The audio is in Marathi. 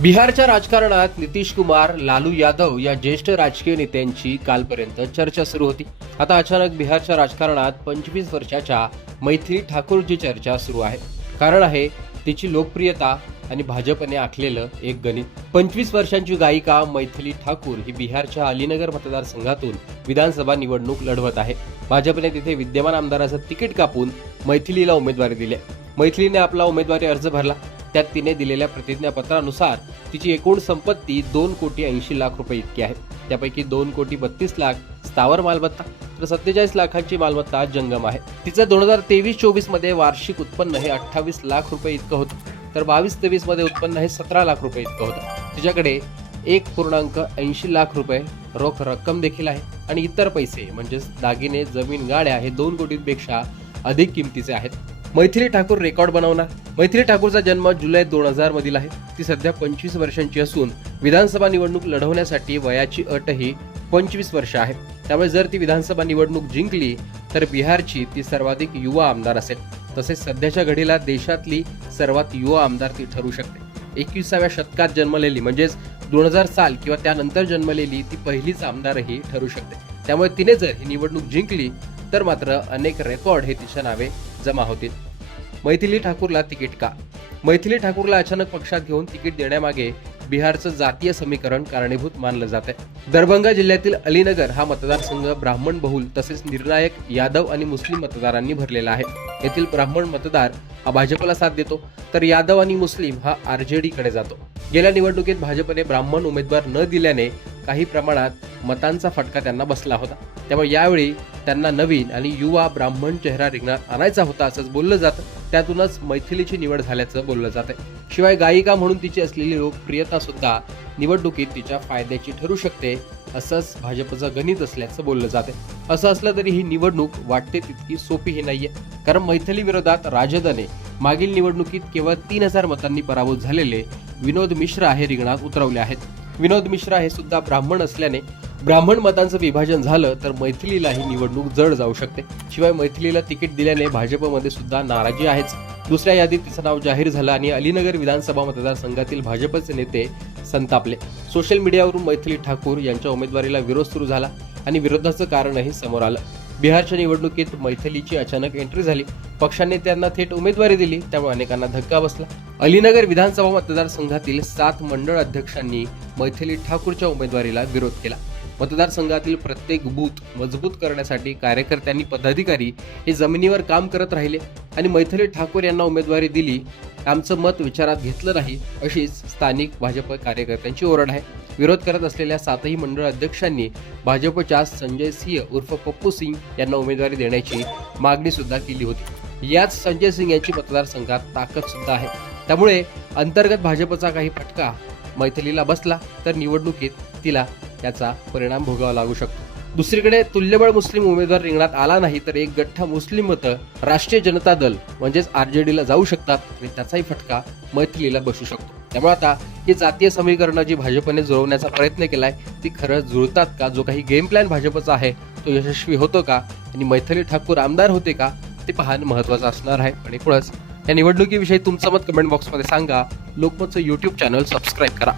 बिहारच्या राजकारणात नितीश कुमार लालू यादव या ज्येष्ठ राजकीय नेत्यांची कालपर्यंत चर्चा सुरू होती. आता अचानक बिहारच्या राजकारणात पंचवीस वर्षाच्या मैथिली ठाकूरची चर्चा सुरू आहे. कारण आहे तिची लोकप्रियता आणि भाजपने आखलेलं एक गणित. पंचवीस वर्षांची गायिका मैथिली ठाकूर ही बिहारच्या अलीनगर मतदारसंघातून विधानसभा निवडणूक लढवत आहे. भाजपने तिथे विद्यमान आमदाराचं तिकीट कापून मैथिलीला उमेदवारी दिली मैथिलीने आपला उमेदवारी अर्ज भरला. त्यात तिने दिलेल्या प्रतिज्ञापत्रानुसार तिची एकूण संपत्ती दोन कोटी ऐंशी लाख रुपये इतकी आहे. त्यापैकी दोन कोटी बत्तीस लाख स्थावर मालमत्ता तर सत्तेचाळीस लाखांची मालमत्ता जंगम आहे. तिचं दोन हजार तेवीस चोवीसमध्ये वार्षिक उत्पन्न हे अठ्ठावीस लाख रुपये इतकं होतं. तर बावीस तेवीसमध्ये उत्पन्न हे सतरा लाख रुपये इतकं होतं. तिच्याकडे एक पूर्णांक ऐंशी लाख रुपये रोख रक्कम देखील आहे आणि इतर पैसे म्हणजेच दागिने जमीन गाड्या हे दोन कोटींपेक्षा अधिक किमतीचे आहेत. मैथिली ठाकूर रेकॉर्ड बनवणार. मैथिली ठाकूरचा जन्म जुलै दोन हजार मधील आहे. ती सध्या पंचवीस वर्षांची असून विधानसभा निवडणूक लढवण्यासाठी वयाची अट ही पंचवीस वर्ष आहे. त्यामुळे जर ती विधानसभा निवडणूक जिंकली तर बिहारची ती सर्वाधिक युवा आमदार असेल. तसेच सध्याच्या घडीला देशातली सर्वात युवा आमदार ती ठरू शकते. एकविसाव्या शतकात जन्मलेली म्हणजेच दोन हजार साल किंवा त्यानंतर जन्मलेली ती पहिलीच आमदारही ठरू शकते. त्यामुळे तिने जर ही निवडणूक जिंकली तर मात्र अनेक रेकॉर्ड हे तिच्या नावे जमा होतील. मैथिली ठाकूरला तिकीट का? मैथिली ठाकूरला अचानक पक्षात घेऊन तिकीट देण्यामागे बिहारचं जातीय समीकरण कारणीभूत मानलं जात आहे दरभंगा जिल्ह्यातील अलीनगर हा मतदारसंघ ब्राह्मण बहुल तसेच निर्णायक यादव आणि मुस्लिम मतदारांनी भरलेला आहे. येथील ब्राह्मण मतदार हा भाजपला साथ देतो तर यादव आणि मुस्लिम हा आरजेडी कडे जातो. गेल्या निवडणुकीत भाजपने ब्राह्मण उमेदवार न दिल्याने काही प्रमाणात मतांचा फटका त्यांना बसला होता. त्यामुळे यावेळी त्यांना नवीन आणि युवा ब्राह्मण चेहरा रिंगणात आणायचा होता असंच बोललं जातं. त्यातूनच मैथिलीची निवड झाल्याचं बोललं जातं शिवाय गायिका म्हणून तिची असलेली लोकप्रियता सुद्धा निवडणुकीत तिच्या फायद्याची ठरू शकते असंच भाजपचं गणित असल्याचं बोललं जाते असं असलं तरी ही निवडणूक वाटते तितकी सोपीही नाहीये. कारण मैथिली विरोधात राजदने मागील निवडणुकीत केवळ तीन हजार मतांनी पराभूत झालेले विनोद मिश्रा हे रिंगणात उतरवले आहेत. विनोद मिश्रा हे सुद्धा ब्राह्मण असल्याने ब्राह्मण मतांचं विभाजन झालं तर मैथिलीला ही निवडणूक जड जाऊ शकते. शिवाय मैथिलीला तिकीट दिल्याने भाजपमध्ये सुद्धा नाराजी आहेच. दुसऱ्या यादीत तिचं नाव जाहीर झालं आणि अलीनगर विधानसभा मतदारसंघातील भाजपचे नेते संतापले. सोशल मीडियावरून मैथिली ठाकूर यांच्या उमेदवारीला विरोध सुरू झाला आणि विरोधाचं कारणही समोर आलं. बिहारच्या निवडणुकीत मैथिलीची अचानक एंट्री झाली. पक्षाने त्यांना थेट उमेदवारी दिली त्यामुळे अनेकांना धक्का बसला. अलीनगर विधानसभा मतदारसंघातील सात मंडळ अध्यक्षांनी मैथिली ठाकूरच्या उमेदवारीला विरोध केला. मतदारसंघातील प्रत्येक बूथ मजबूत करण्यासाठी कार्यकर्त्यांनी पदाधिकारी हे जमिनीवर काम करत राहिले आणि मैथिली ठाकूर यांना उमेदवारी दिली. आमचं मत विचारात घेतलं नाही अशीच स्थानिक भाजप कार्यकर्त्यांची ओरड आहे. विरोध करत असलेल्या सातही मंडळ अध्यक्षांनी भाजपच्या संजय सिंह उर्फ पप्पू सिंग यांना उमेदवारी देण्याची मागणी सुद्धा केली होती. याच संजय सिंग यांची मतदारसंघात ताकद सुद्धा आहे. त्यामुळे अंतर्गत भाजपचा काही फटका मैथिलीला बसला तर निवडणुकीत तिला याचा परिणाम भोगावा लागू शकतो. दुसरीकडे तुल्यबळ मुस्लिम उमेदवार रिंगणात आला नाही तर एक गठ्ठा मुस्लिम मतं राष्ट्रीय जनता दल म्हणजेच आरजेडीला जाऊ शकतात आणि त्याचाही फटका मैथिलीला बसू शकतो. त्यामुळे आता ही जातीय समीकरणं जी भाजपने जुळवण्याचा प्रयत्न केलाय ती खरं जुळतात का? जो काही गेम प्लॅन भाजपचा आहे तो यशस्वी होतो का? आणि मैथिली ठाकूर आमदार होते का? ते पाहणं महत्वाचं असणार आहे. आणि पुढंच या निवडणुकीविषयी तुमचं मत कमेंट बॉक्समध्ये सांगा. लोकमतचं यूट्यूब चॅनल सबस्क्राईब करा.